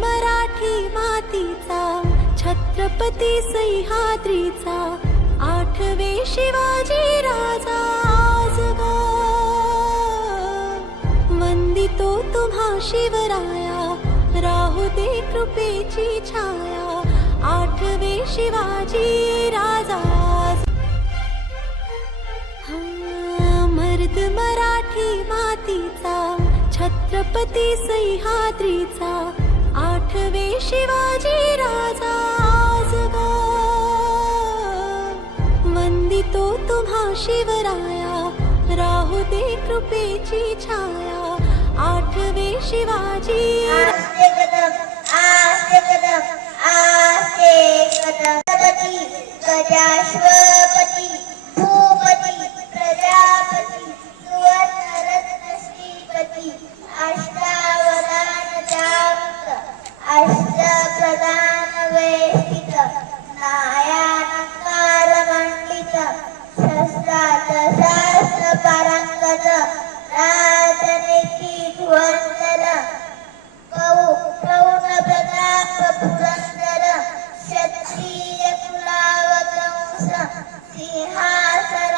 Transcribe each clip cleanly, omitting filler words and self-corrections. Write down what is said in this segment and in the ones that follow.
मराठी मातीचा छत्रपती सह्याद्रीचा आठवे शिवाजी राजा आज वंदितो तुम्हा शिवराया राहू दे कृपेची छाया आठवे शिवाजी राजा मर्द मराठी मातीचा छत्रपती सह्याद्रीचा आठवे शिवाजी राजा आज वंदितो तुम्हा शिवराया राहू दे कृपेची छाया आठवे शिवाजी आस्ते कदम गणपती गजाश्वपती भूपती प्रजापती सुवर्णरत्न श्रीपती अष्टावधान जागृत अष्टप्रधान वेष्टित नायानकार मंडित शस्त्रात शास्त्र पारंगत राजनीती धुरंधर प्रौढ प्रताप पुरंदर क्षत्रिय कुलावतंस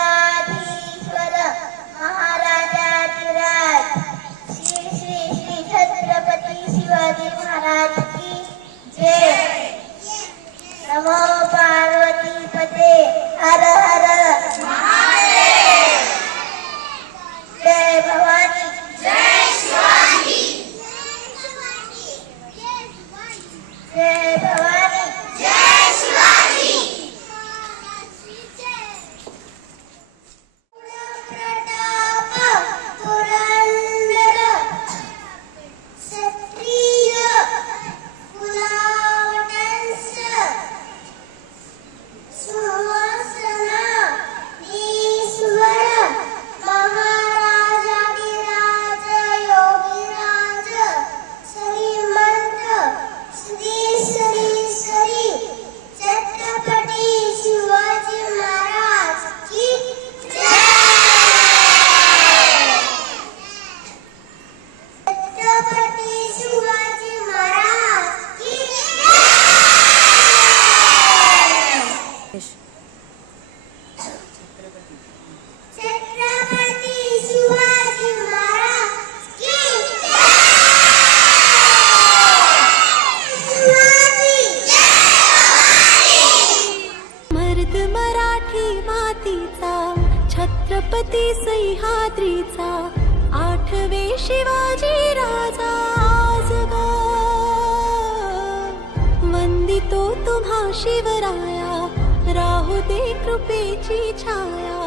सिंहासनाधीश्वर महाराजाधिराज श्री श्री श्री छत्रपती शिवाजी महाराज की जय। नमो पार्वती पते हर हर महादेव। जय भवानी जय शिवाजी जय भवानी जय शिवाजी। प्रताप पुरंदर क्षत्रिय कुलावतंस सुहासनाधीश्वर महाराजाधिराज योगीराज श्रीमंत श्री श्री श्री छत्रपती शिवाजी महाराज की जय। छत्रपती शिवाजी महाराज की जय। छत्रपती शिवाजी महाराज की मर्द मराठी मातीचा छत्रपती सह्याद्रीचा आठवे शिवाजी राजा आज वंदितो तुम्हा शिवराया राहू दे कृपेची छाया